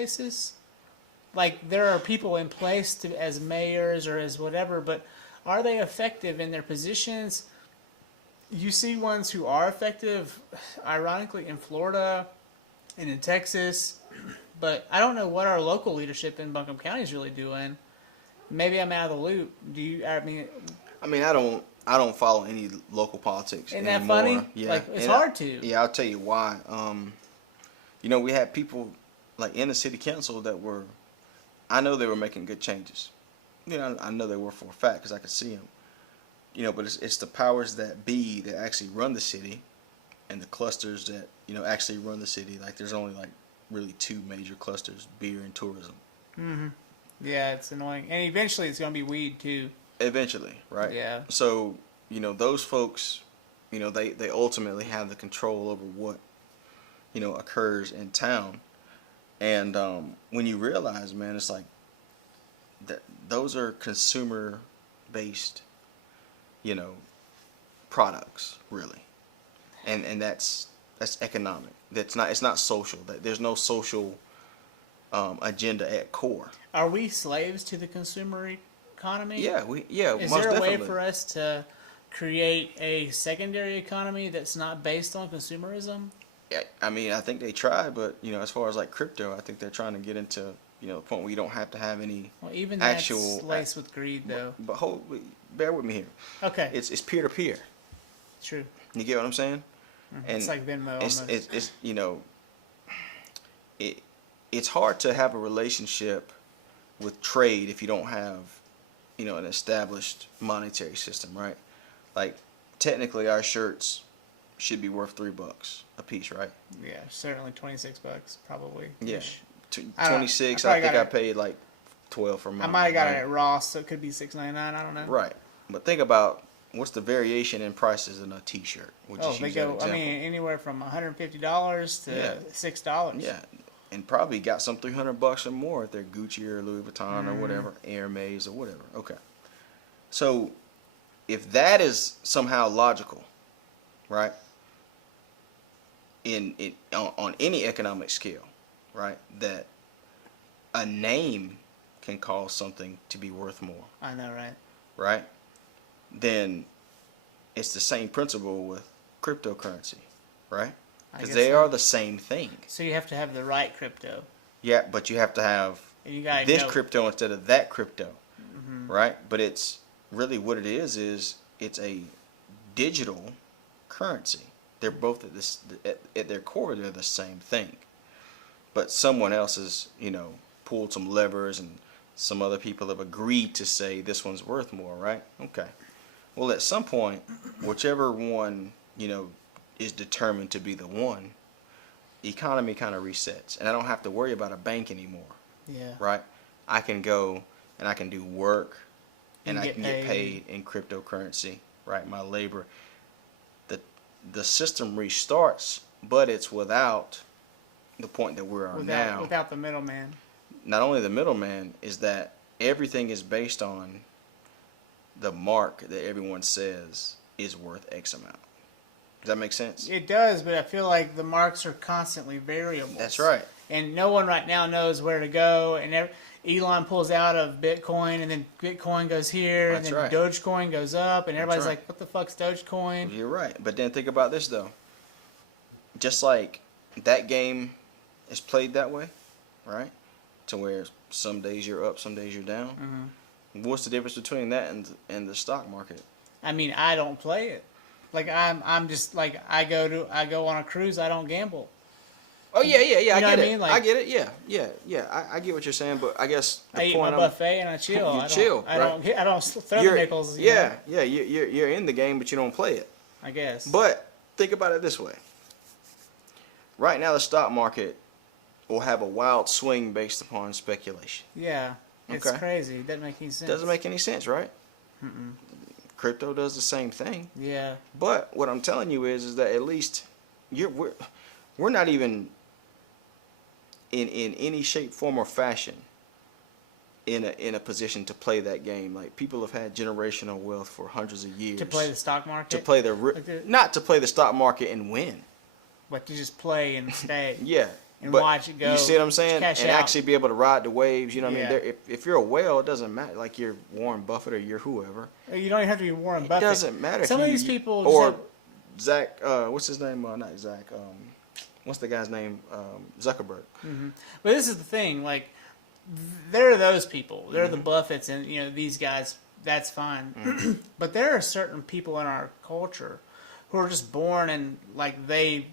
places? Like, there are people in place as mayors or as whatever, but are they effective in their positions? You see ones who are effective, ironically, in Florida and in Texas, but I don't know what our local leadership in Buncombe County is really doing. Maybe I'm out of the loop. Do you? I mean, I don't follow any local politics Isn't anymore. that funny? Yeah, Like, it's and hard to. Yeah, I'll tell you why. We had people like in the city council that were, I know they were making good changes. I know they were for a fact because I could see them. But it's the powers that be that actually run the city, and the clusters that actually run the city. Like, there's only like really two major clusters: beer and tourism. Mm-hmm. Yeah, it's annoying, and eventually it's gonna be weed too. Eventually, right? Yeah. So those folks, they ultimately have the control over what occurs in town, and when you realize, man, it's like that those are consumer based products, really, and that's economic. It's not social. There's no social agenda at core. Are we slaves to the consumer economy? Yeah, Is most there a definitely. way for us to create a secondary economy that's not based on consumerism? Yeah, I mean, I think they try, but as far as like crypto, I think they're trying to get into the point where you don't have to have any Well, even actual that's laced with greed, though. But bear with me here. Okay, It's peer to peer. true. You get what I'm saying? And It's like Venmo. it's it's hard to have a relationship with trade if you don't have an established monetary system, right? Like, technically our shirts should be worth $3 a piece, right? Yeah, certainly $26, probably. Yeah, Ish. 26. I I think I it. paid like 12 for mine. I might have got right? it at Ross, so it could be $6.99. I don't know. Right, but think about what's the variation in prices in a T-shirt. Oh, they go. I mean, anywhere from $150 to $6. Yeah, and probably got some $300 or more if they're Gucci or Louis Vuitton or whatever, Hermes or whatever. Okay, so if that is somehow logical, right? On any economic scale, right, that a name can cause something to be worth more. I know, right? Right? Then it's the same principle with cryptocurrency, right? Because they are the same thing. So you have to have the right crypto. Yeah, but you have to have this crypto instead of that crypto, right? But it's really what it is it's a digital currency. They're both at their core, they're the same thing. But someone else has, pulled some levers, and some other people have agreed to say this one's worth more, right? Okay. Well, at some point, whichever one, is determined to be the one, the economy kind of resets. And I don't have to worry about a bank anymore. Yeah. Right? I can go and I can do work, and I can get paid in cryptocurrency, right? My labor. The system restarts, but it's without the point that we're on now. Without the middleman. Not only the middleman, is that everything is based on the mark that everyone says is worth X amount. Does that make sense? It does, but I feel like the marks are constantly variable. That's right. And no one right now knows where to go. And Elon pulls out of Bitcoin, and then Bitcoin goes here, and then Dogecoin goes up, and everybody's like, what the fuck's Dogecoin? You're right. But then think about this, though. Just like that game is played that way, right? To where some days you're up, some days you're down. Mm-hmm. What's the difference between that and the stock market? I mean, I don't play it. Like, I'm just like, I go on a cruise. I don't gamble. Oh yeah. You know I get what I it. mean? Like, I get it. Yeah. I get what you're saying, but I guess I eat my buffet and I chill. You chill. I don't throw the nickels. Yeah. You're in the game, but you don't play it. I guess. But think about it this way. Right now, the stock market will have a wild swing based upon speculation. Yeah, it's crazy. It doesn't make any sense. Doesn't make any sense, right? Mm-mm. Crypto does the same thing. Yeah. But what I'm telling you is that at least we're not even in any shape, form, or fashion in a position to play that game. Like, people have had generational wealth for hundreds of years. To play the stock market? To play not to play the stock market and win. But to just play and stay. Yeah. and but watch it go. You see what I'm saying? Cash and out. Actually be able to ride the waves. You know what I Yeah. mean? If you're a whale, it doesn't matter. Like you're Warren Buffett or you're whoever. You don't even have to be Warren Buffett. It doesn't matter. Some of these people or Zach. What's his name? Not Zach. What's the guy's name? Zuckerberg. Mm-hmm. But this is the thing. Like, there are those people. There are the Buffetts, and these guys. That's fine. But there are certain people in our culture who are just born and like they've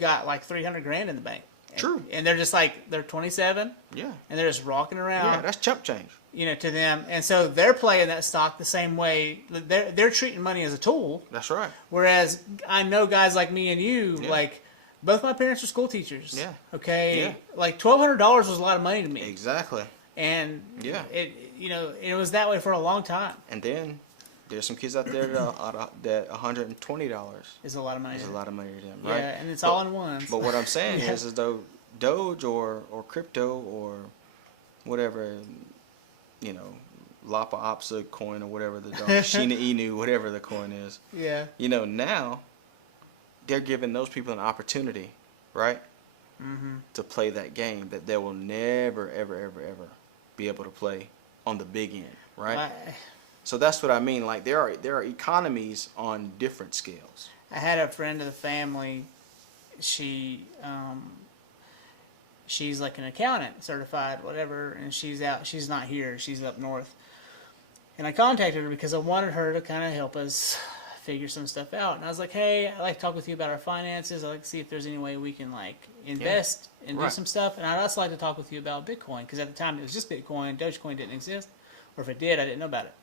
got like 300 grand in the bank. True. And they're just like they're 27. Yeah. And they're just rocking around. Yeah, that's chump change. To them, and so they're playing that stock the same way. They're treating money as a tool. That's right. Whereas I know guys like me and you, like both my parents are school teachers. Yeah. Okay. Yeah. Like $1,200 was a lot of money to me. Exactly. And yeah, it was that way for a long time. And then there's some kids out there that $120 is a lot of money. Is a lot of money to them, right? Yeah, and it's all in ones. But what I'm saying is though Doge or crypto or whatever, Lapa Opsa coin or whatever Shiba Inu, whatever the coin is. Yeah. Now they're giving those people an opportunity, right? Mm-hmm. To play that game that they will never, ever, ever, ever be able to play on the big end, right? So that's what I mean. Like there are economies on different scales. I had a friend of the family. She's like an accountant, certified, whatever, and she's out. She's not here. She's up north. And I contacted her because I wanted her to kind of help us figure some stuff out. And I was like, hey, I'd like to talk with you about our finances. I'd like to see if there's any way we can like invest and do some stuff. And I'd also like to talk with you about Bitcoin, because at the time it was just Bitcoin. Dogecoin didn't exist. Or if it did, I didn't know about it.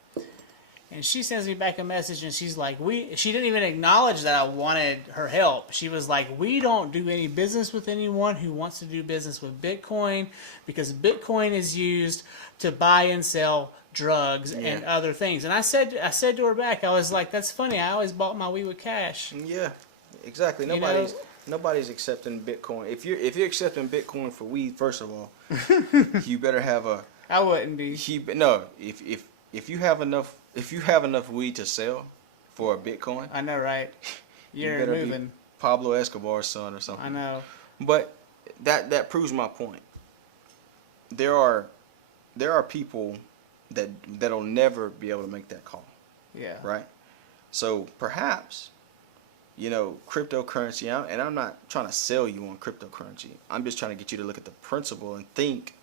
And she sends me back a message and she's like, she didn't even acknowledge that I wanted her help. She was like, we don't do any business with anyone who wants to do business with Bitcoin, because Bitcoin is used to buy and sell drugs and other things. And I said to her back, I was like, that's funny. I always bought my weed with cash. Yeah, exactly. Nobody's accepting Bitcoin. If you're accepting Bitcoin for weed, first of all, you better have a. I wouldn't be. No, if you have enough weed to sell for a Bitcoin, I know, right? You're you better moving. Be Pablo Escobar's son or something. I know. But that proves my point. There are people that'll never be able to make that call. Yeah. Right? So perhaps, cryptocurrency, and I'm not trying to sell you on cryptocurrency. I'm just trying to get you to look at the principle and think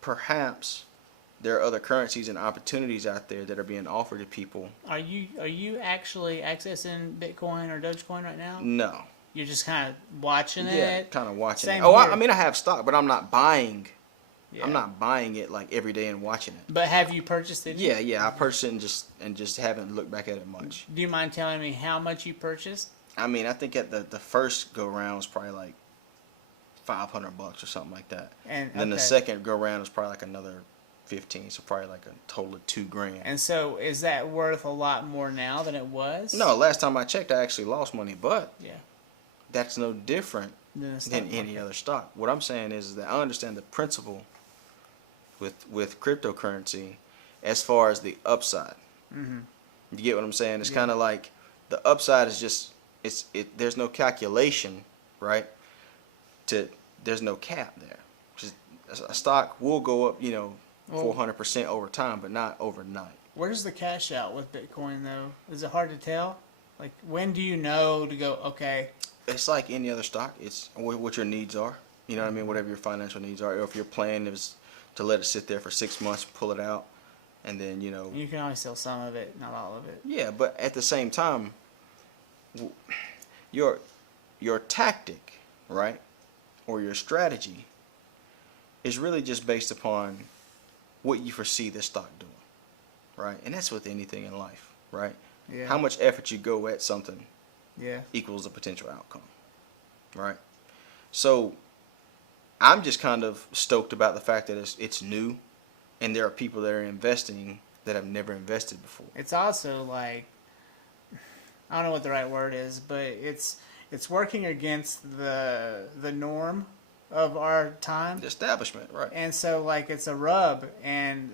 perhaps there are other currencies and opportunities out there that are being offered to people. Are you actually accessing Bitcoin or Dogecoin right now? No. You're just kind of watching it? Yeah, kind of watching Same it. Oh, here. I mean, I have stock, but I'm not buying. Yeah. I'm not buying it like every day and watching it. But have you purchased it? Yeah. I purchased it and just haven't looked back at it much. Do you mind telling me how much you purchased? I mean, I think at the first go round was probably like $500 or something like that. And then the second go round was probably like another 15, so probably like a total of $2,000. And so is that worth a lot more now than it was? No, last time I checked, I actually lost money, but yeah, that's no different than any other stock. What I'm saying is that I understand the principle with cryptocurrency as far as the upside. Mm-hmm. You get what I'm saying? It's kind of like the upside is just there's no calculation, right? There's no cap there. Just a stock will go up, 400% over time, but not overnight. Where's the cash out with Bitcoin though? Is it hard to tell? Like, when do you know to go, okay? It's like any other stock. It's what your needs are. You know what I mean? Whatever your financial needs are. Or if your plan is to let it sit there for 6 months, pull it out, and then, You can only sell some of it, not all of it. Yeah, but at the same time, your tactic, right, or your strategy is really just based upon what you foresee this stock doing, right? And that's with anything in life, right? Yeah. How much effort you go at something equals the potential outcome, right? So I'm just kind of stoked about the fact that it's new, and there are people that are investing that have never invested before. It's also like, I don't know what the right word is, but it's working against the norm of our time. The establishment, right? And so like it's a rub, and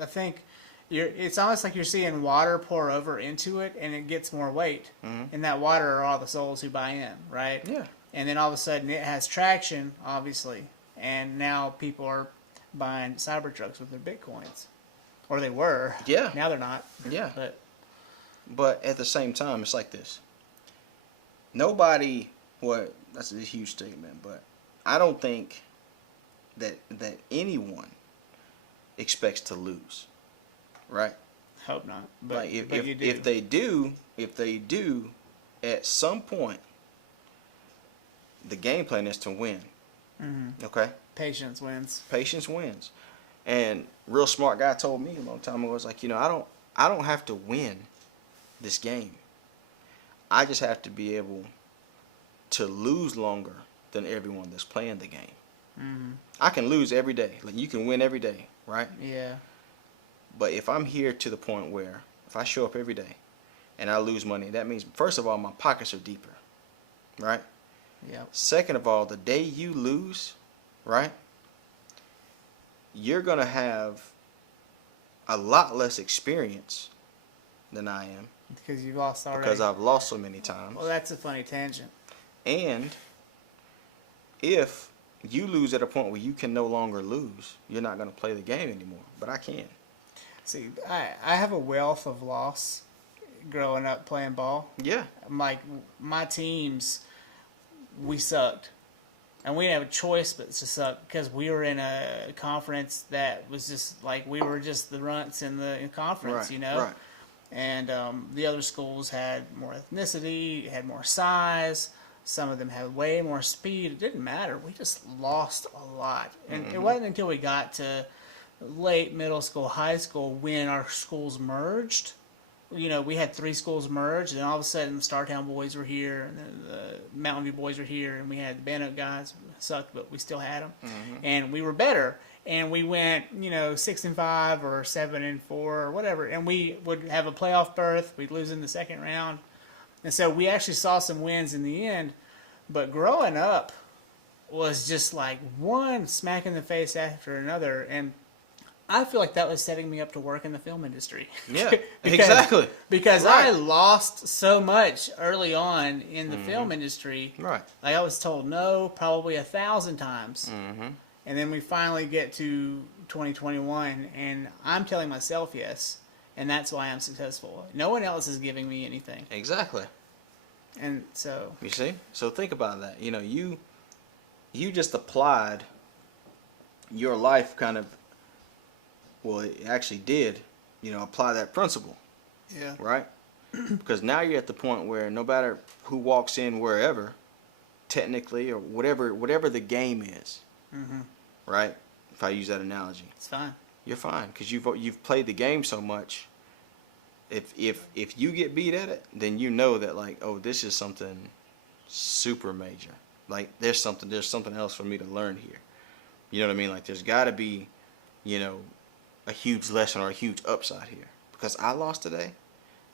I think it's almost like you're seeing water pour over into it, and it gets more weight. Mm-hmm. And that water are all the souls who buy in, right? Yeah. and then all of a sudden it has traction, obviously, and now people are buying Cybertrucks with their Bitcoins, or they were. Yeah. Now they're not. Yeah. But at the same time, it's like this. Nobody. Well, that's a huge statement, but I don't think that anyone expects to lose, right? Hope not. But, like but you do. if they do, at some point, the game plan is to win. Mm-hmm. Okay. Patience wins. Patience wins. And real smart guy told me a long time ago, was like, I don't have to win this game. I just have to be able to lose longer than everyone that's playing the game. Mm-hmm. I can lose every day. Like, you can win every day, right? Yeah. But if I'm here to the point where if I show up every day and I lose money, that means, first of all, my pockets are deeper, right? Yeah. Second of all, the day you lose, right, you're going to have a lot less experience than I am. Because you've lost already. Because I've lost so many times. Well, that's a funny tangent. And if you lose at a point where you can no longer lose, you're not going to play the game anymore. But I can. See, I have a wealth of loss growing up playing ball. Yeah. Like, my teams, we sucked. And we didn't have a choice but to suck because we were in a conference that was just like, we were just the runts in the conference, Right, you know? right. And the other schools had more ethnicity, had more size. Some of them had way more speed. It didn't matter. We just lost a lot. And it wasn't until we got to late middle school, high school, when our schools merged. You know, we had 3 schools merged, and all of a sudden the Startown boys were here, and then the Mountain View boys were here, and we had the Bannock guys. Sucked, but we still had them. And we were better. And we went, 6-5 or 7-4 or whatever, and we would have a playoff berth. We'd lose in the second round, and so we actually saw some wins in the end. But growing up was just like one smack in the face after another, and I feel like that was setting me up to work in the film industry. Yeah, exactly. Because right. I lost so much early on in the film industry. Right. Like, I was told no probably 1,000 times. And then we finally get to 2021, and I'm telling myself yes, and that's why I'm successful. No one else is giving me anything. Exactly. And so... You see? So think about that. You just applied your life kind of... Well, it actually did, apply that principle. Yeah. Right? Because now you're at the point where no matter who walks in wherever, technically, or whatever the game is, right? If I use that analogy, it's fine. You're fine because you've played the game so much. If you get beat at it, then you know that, like, oh, this is something super major. Like, there's something else for me to learn here. You know what I mean? Like, there's got to be, a huge lesson or a huge upside here, because I lost today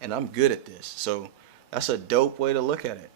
and I'm good at this. So that's a dope way to look at it,